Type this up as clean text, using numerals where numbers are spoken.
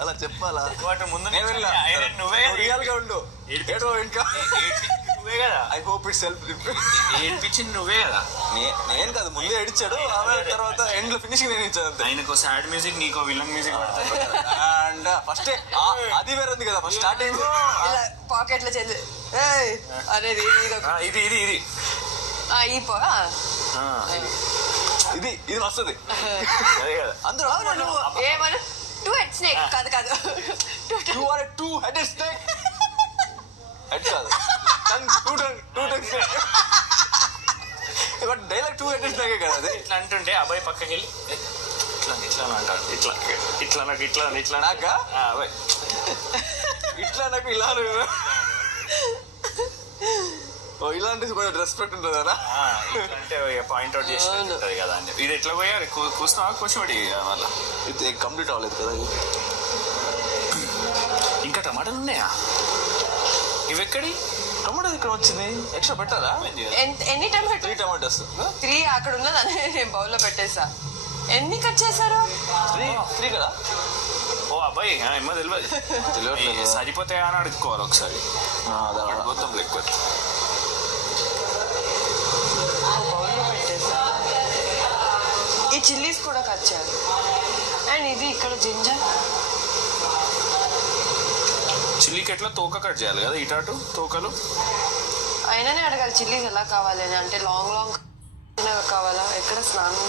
అలా చెప్పాలా? వాటి ముందు నేను వెళ్ళా. నువ్వే రియల్ గా ఉండు. ఏడో ఇంకా నువ్వే కదా ఐ హోప్ ఇట్ సెల్ఫ్. ఏడ్పించింది నువ్వే కదా. నేను కాదు, ముందే ఏడిచాడు. ఆమె తర్వాత ఎండ్ లో ఫినిషింగ్ నేను ఇచ్చాను అంతే. ఆయనకు సాడ్ మ్యూజిక్, నీకో విలన్ మ్యూజిక్ పడతాయి. అండ్ ఫస్ట్ అది వేరే ఉంది కదా. ఫస్ట్ స్టార్టింగ్ ఇలా పాకెట్ లో చెల్లి అనేది ఇది ఇది ఇది ఈ ఇది ఇది వస్తుంది అదే కదా. అందరూ ఏమన్నా టూ హెడ్ స్నేక్ కాదు కాదు you are a two headed snake. Head కాదు, tongue, two tongue snake. But dialogue two headed snake కదా అది. ఇట్లా అంటుంటే అబ్బాయి పక్కకి వెళ్ళి ఇట్లా ఇట్లా అంటాడు. ఇట్లా ఇట్లా నాకు ఇట్లా ఇట్లా నాకా అబ్బాయి ఇట్లా నాకు ఇలా ఇలాంటి కొంచెం రెస్పెక్ట్ ఉంటుంది కదా. అంటే పాయింట్అవుట్ చేసి ఉంటుంది కదా అని చెప్పి. ఇది ఎట్లా పోయారు? కూర్చున్నావా? కూర్చోబడి మళ్ళా ఇది కంప్లీట్ అవ్వలేదు కదా. ఇంకా టమాటాలు ఉన్నాయా? ఇవి ఎక్కడి? టమాటో ఇక్కడ వచ్చింది. ఎక్స్ట్రా పెట్టాలా? ఎన్ని టమాటో? 3 టమాటోస్. 3 అక్కడ ఉన్నదని బౌల్లో పెట్టేసా. ఎన్ని కట్ చేశారు? 3 కదా. ఓ అబ్బాయి ఏమో తెలియదు. సరిపోతాయా అని అడుక్కోవాలి ఒకసారి. మొత్తం లేకపోతే బౌల్లో పెట్టేసా. ఈ చిల్లీస్ కూడా కట్ చేయాలి. అండ్ ఇది ఇక్కడ జింజర్. చిల్లీకి ఎట్లా తోక కట్ చేయాలి కదా, ఇటాటు తోకలు. అయిననే అడగాలి చిల్లీస్ ఎలా కావాలి అని. అంటే లాంగ్ లాంగ్ కావాలా? ఎక్కడ స్నానం